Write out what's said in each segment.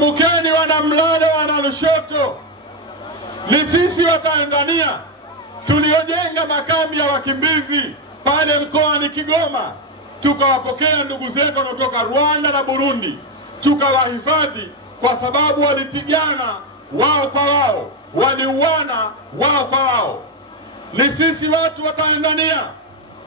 Kumbukeni wana Mlalo, wana Lushoto, ni sisi wa Tanzania tuliojenga makambi ya wakimbizi pale mkoani Kigoma, tukawapokea ndugu zetu kutoka Rwanda na Burundi, tukawahifadhi kwa sababu walipigana wao kwa wao, waliuana wao kwa wao. Ni sisi watu wa Tanzania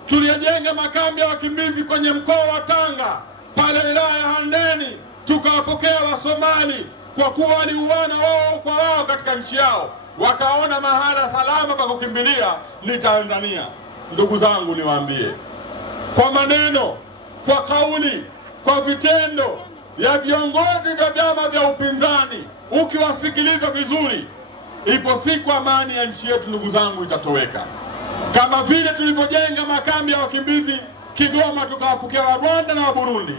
tuliojenga makambi ya wakimbizi kwenye mkoa wa Tanga pale wilaya ya Handeni, tukawapokea wa Somali kwa kuwa waliuana wao kwa wao katika nchi yao, wakaona mahala salama pa kukimbilia ni Tanzania. Ndugu zangu, niwaambie, kwa maneno, kwa kauli, kwa vitendo ya viongozi vya vyama vya upinzani, ukiwasikiliza vizuri, ipo siku amani ya nchi yetu ndugu zangu itatoweka. Kama vile tulivyojenga makambi ya wakimbizi Kigoma tukawapokea wa Rwanda na wa Burundi,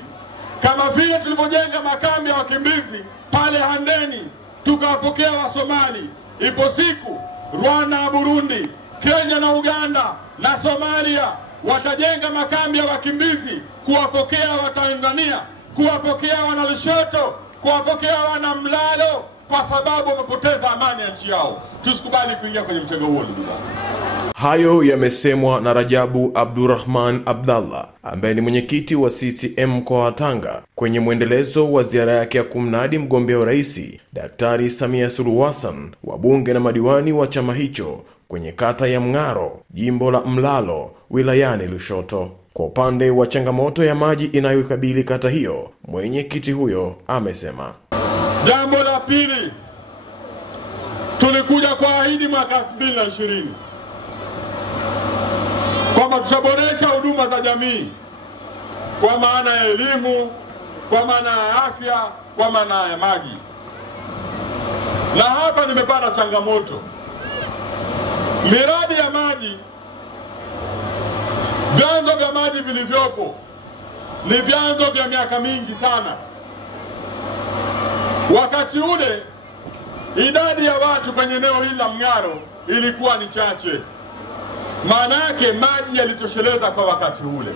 kama vile tulivyojenga makambi ya wakimbizi pale Handeni tukawapokea wa Somali, ipo siku Rwanda na Burundi, Kenya na Uganda na Somalia watajenga makambi ya wakimbizi kuwapokea wa Tanzania, kuwapokea wana Lushoto, kuwapokea wana Mlalo, kwa sababu wamepoteza amani ya nchi yao. Tusikubali kuingia kwenye mtego huo ndugu zangu. Hayo yamesemwa na Rajabu Abdurrahman Abdallah, ambaye ni mwenyekiti wa CCM mkoa wa Tanga, kwenye mwendelezo wa ziara yake ya kumnadi mgombea urais Daktari Samia Suluhu Hassan, wabunge na madiwani wa chama hicho kwenye kata ya Mngaro, jimbo la Mlalo, wilayani Lushoto. Kwa upande wa changamoto ya maji inayoikabili kata hiyo, mwenyekiti huyo amesema, jambo la pili, tulikuja kwa ahidi mwaka 2020 kwamba tutaboresha huduma za jamii kwa maana ya elimu, kwa maana ya afya, kwa maana ya maji. Na hapa nimepata changamoto. Miradi ya maji, vyanzo vya maji vilivyopo ni vyanzo vya miaka mingi sana. Wakati ule idadi ya watu kwenye eneo hili la Mngaro ilikuwa ni chache, maana yake maji yalitosheleza kwa wakati ule.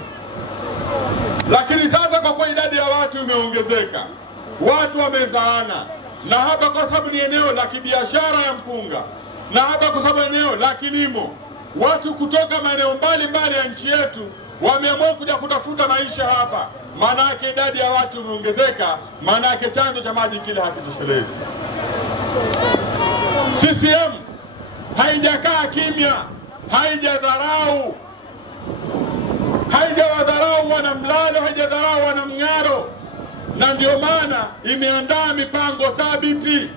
Lakini sasa kwa kuwa idadi ya watu imeongezeka, watu wamezaana, na hapa kwa sababu ni eneo la kibiashara ya mpunga, na hapa kwa sababu eneo la kilimo, watu kutoka maeneo mbalimbali ya nchi yetu wameamua kuja kutafuta maisha hapa. Maana yake idadi ya watu imeongezeka, maana yake chanzo cha maji kile hakitoshelezi. CCM haijakaa kimya, haijawadharau wana Mlalo, haijadharau wana Mngaro, na ndio maana imeandaa mipango thabiti,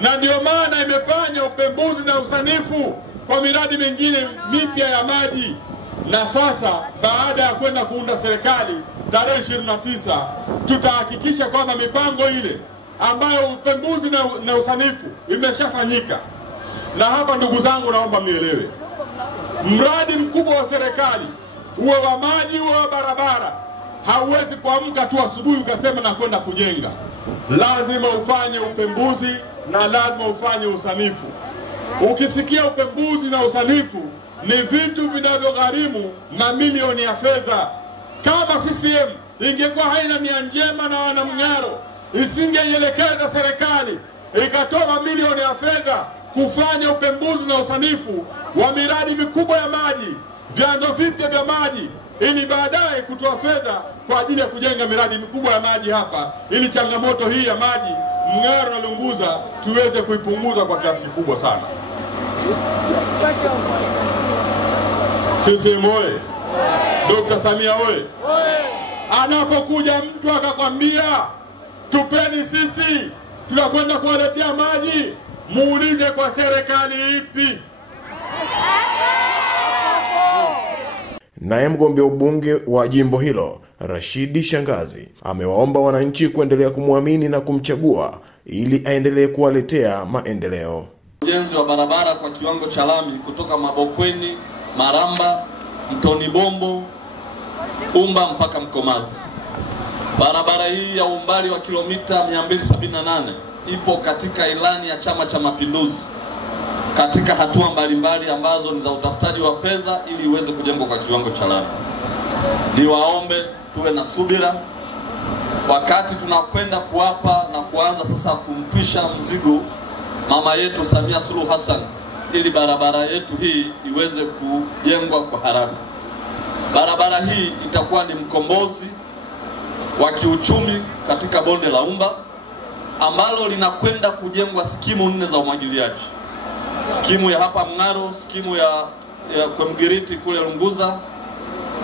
na ndio maana imefanya upembuzi na usanifu kwa miradi mingine mipya ya maji. Na sasa baada ya kwenda kuunda serikali tarehe 29, tutahakikisha kwamba mipango ile ambayo upembuzi na usanifu imeshafanyika. Na hapa ndugu zangu, naomba mnielewe, mradi mkubwa wa serikali, uwe wa maji uwe wa barabara, hauwezi kuamka tu asubuhi ukasema na kwenda kujenga. Lazima ufanye upembuzi na lazima ufanye usanifu. Ukisikia upembuzi na usanifu, ni vitu vinavyogharimu mamilioni ya fedha. Kama CCM ingekuwa haina nia njema na wana Mngaro, isingeielekeza serikali ikatoa mamilioni ya fedha kufanya upembuzi na usanifu wa miradi mikubwa ya maji, vyanzo vipya vya maji, ili baadaye kutoa fedha kwa ajili ya kujenga miradi mikubwa ya maji hapa, ili changamoto hii ya maji Mngaro na Lunguza tuweze kuipunguza kwa kiasi kikubwa sana. CCM oye! Dr. Samia oye! Anapokuja mtu akakwambia tupeni sisi, tunakwenda kuwaletea maji, muulize kwa serikali ipi. Naye mgombea ubunge wa jimbo hilo Rashidi Shangazi amewaomba wananchi kuendelea kumwamini na kumchagua ili aendelee kuwaletea maendeleo. Ujenzi wa barabara kwa kiwango cha lami kutoka Mabokweni, Maramba, Mtoni Bombo, Umba mpaka Mkomazi. Barabara hii ya umbali wa kilomita 278 ipo katika ilani ya Chama cha Mapinduzi katika hatua mbalimbali ambazo ni za utafutaji wa fedha ili iweze kujengwa kwa kiwango cha lami. Niwaombe tuwe na subira, wakati tunakwenda kuapa na kuanza sasa kumtwisha mzigo mama yetu Samia Suluhu Hassan ili barabara yetu hii iweze kujengwa kwa haraka. Barabara hii itakuwa ni mkombozi wa kiuchumi katika bonde la Umba ambalo linakwenda kujengwa skimu 4 za umwagiliaji. Skimu ya hapa Mng'aro, skimu ya Kwemgiriti kule Lunguza,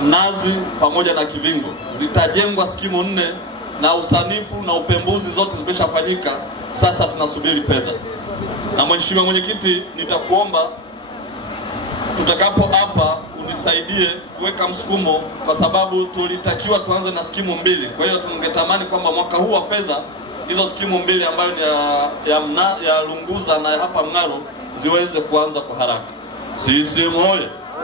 Mnazi pamoja na Kivingo. Zitajengwa skimu 4 na usanifu na upembuzi zote zimeshafanyika. Sasa tunasubiri fedha. Na Mheshimiwa Mwenyekiti, nitakuomba tutakapo hapa unisaidie kuweka msukumo, kwa sababu tulitakiwa tuanze na skimu 2. Kwa hiyo tungetamani kwamba mwaka huu wa fedha hizo skimu 2 ambayo ni ya Lunguza na hapa Mng'aro ziweze kuanza kwa haraka. CCM oye!